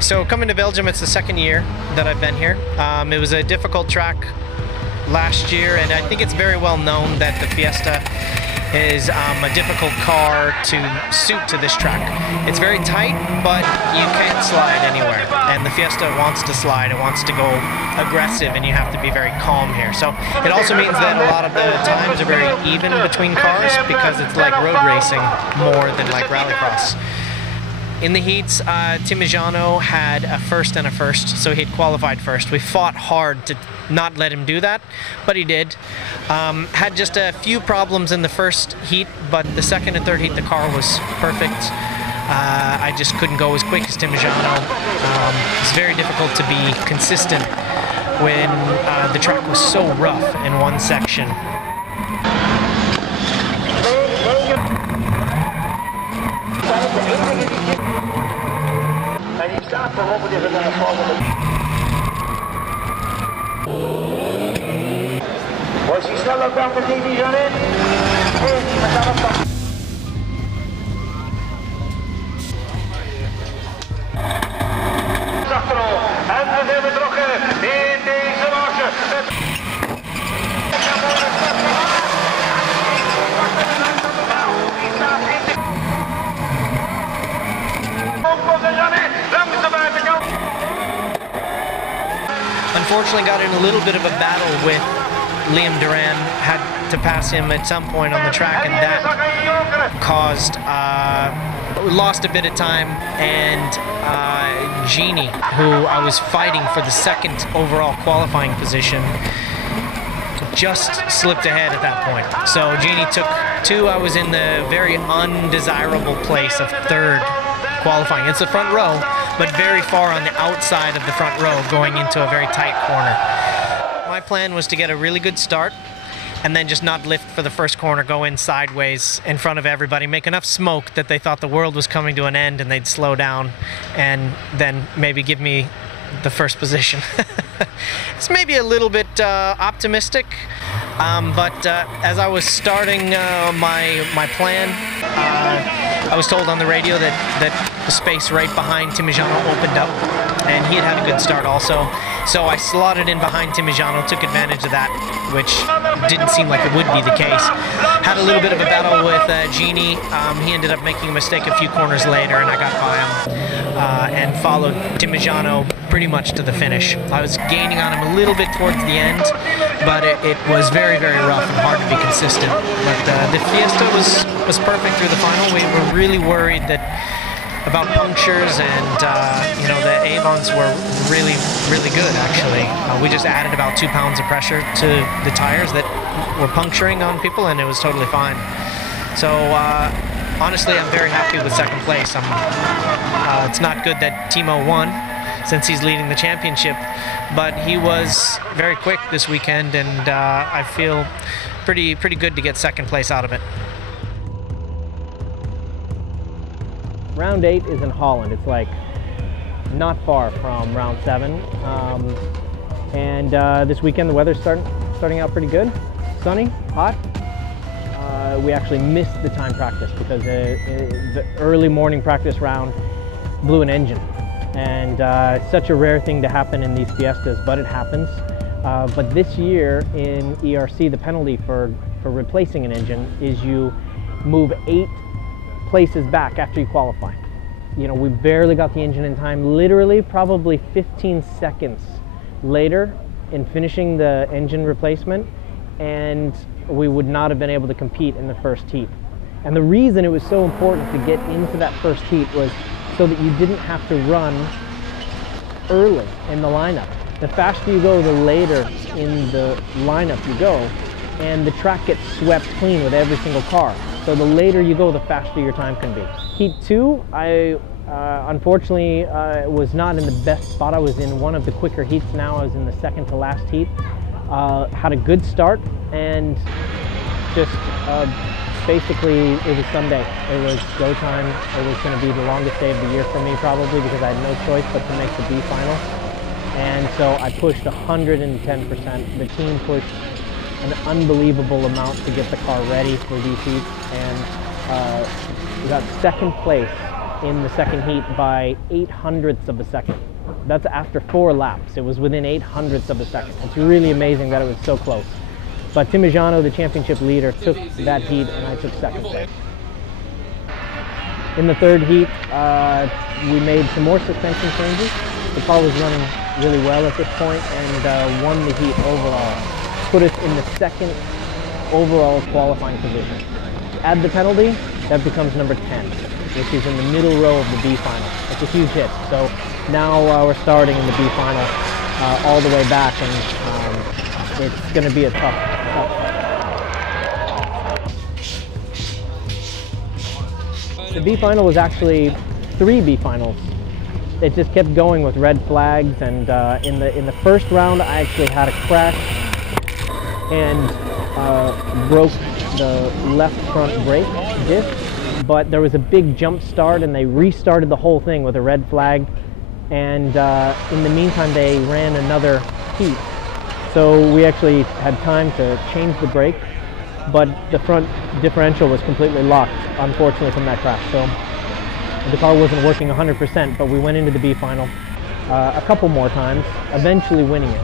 So coming to Belgium, it's the second year that I've been here. It was a difficult track last year, and I think it's very well known that the Fiesta is a difficult car to suit to this track. It's very tight, but you can't slide anywhere. And the Fiesta wants to slide, it wants to go aggressive, and you have to be very calm here. So it also means that a lot of the times are very even between cars because it's like road racing more than like rallycross. In the heats, Timijano had a first and a first, so he had qualified first. We fought hard to not let him do that, but he did. Had just a few problems in the first heat, but the second and third heat the car was perfect. I just couldn't go as quick as Timijano. It's very difficult to be consistent when the track was so rough in one section. Was hij sneller dan de division in? Achterop. En we zijn betrokken in deze marge. Unfortunately got in a little bit of a battle with Liam Duran, had to pass him at some point on the track, and that caused, lost a bit of time, and Genie, who I was fighting for the second overall qualifying position, just slipped ahead at that point. So Genie took two. I was in the very undesirable place of third qualifying. It's the front row, but very far on the outside of the front row going into a very tight corner. My plan was to get a really good start and then just not lift for the first corner, go in sideways in front of everybody, make enough smoke that they thought the world was coming to an end and they'd slow down and then maybe give me the first position. It's maybe a little bit optimistic, but as I was starting my plan, I was told on the radio that the space right behind Timijano opened up, and he had a good start also. So I slotted in behind Timijano, took advantage of that, which didn't seem like it would be the case. Had a little bit of a battle with Genie. He ended up making a mistake a few corners later, and I got by him and followed Timijano pretty much to the finish. I was gaining on him a little bit towards the end, but it was very, very rough and hard to be consistent. But the Fiesta was perfect through the final. We were really worried about punctures, and you know, the Avons were really, really good actually. We just added about 2 pounds of pressure to the tires that were puncturing on people, and it was totally fine. So honestly, I'm very happy with second place. It's not good that Timo won, since he's leading the championship, but he was very quick this weekend, and I feel pretty good to get second place out of it. Round 8 is in Holland. It's like not far from round 7, and this weekend the weather's starting out pretty good. Sunny, hot. We actually missed the time practice because the early morning practice round blew an engine. And it's such a rare thing to happen in these Fiestas, but it happens. But this year in ERC, the penalty for replacing an engine is you move 8 places back after you qualify. You know, we barely got the engine in time, literally probably 15 seconds later in finishing the engine replacement, and we would not have been able to compete in the first heat. And the reason it was so important to get into that first heat was so that you didn't have to run early in the lineup. The faster you go, the later in the lineup you go, and the track gets swept clean with every single car. So the later you go, the faster your time can be. Heat 2, I unfortunately was not in the best spot. I was in one of the quicker heats now. I was in the second to last heat. Had a good start, and just basically it was Sunday. It was go time. It was going to be the longest day of the year for me probably, because I had no choice but to make the B final. And so I pushed 110%. The team pushed an unbelievable amount to get the car ready for these heats, and we got second place in the second heat by 0.08 of a second. That's after 4 laps. It was within 0.08 of a second. It's really amazing that it was so close. But Timijano, the championship leader, took that heat and I took second place. In the third heat, we made some more suspension changes. The car was running really well at this point and won the heat overall. Put us in the second overall qualifying position. Add the penalty, that becomes number 10, which is in the middle row of the B final. It's a huge hit. So now we're starting in the B final all the way back, and it's going to be a tough fight. The B final was actually 3 B finals. It just kept going with red flags, and in the first round I actually had a crash and broke the left front brake disc, but there was a big jump start and they restarted the whole thing with a red flag, and in the meantime they ran another heat, so we actually had time to change the brake, but the front differential was completely locked, unfortunately, from that crash. So the car wasn't working 100%, but we went into the B final a couple more times, eventually winning it.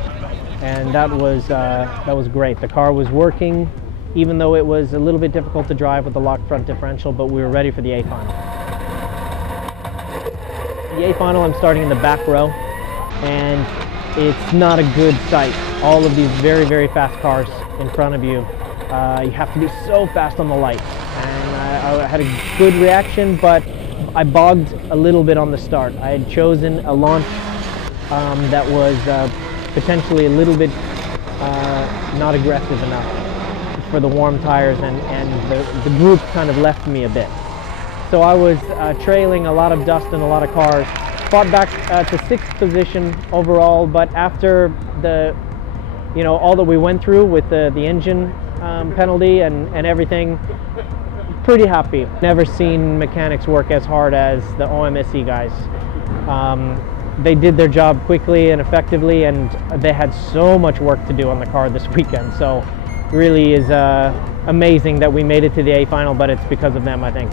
And that was great. The car was working, even though it was a little bit difficult to drive with the locked front differential, but we were ready for the A final. The A final, I'm starting in the back row, and it's not a good sight. All of these very, very fast cars in front of you. You have to be so fast on the lights. And I had a good reaction, but I bogged a little bit on the start. I had chosen a launch that was potentially a little bit not aggressive enough for the warm tires, and the group kind of left me a bit. So I was trailing a lot of dust and a lot of cars. Fought back to 6th position overall, but after all that we went through with the engine penalty and everything, pretty happy. Never seen mechanics work as hard as the OMSE guys. They did their job quickly and effectively, and they had so much work to do on the car this weekend. So really is amazing that we made it to the A final, but it's because of them, I think.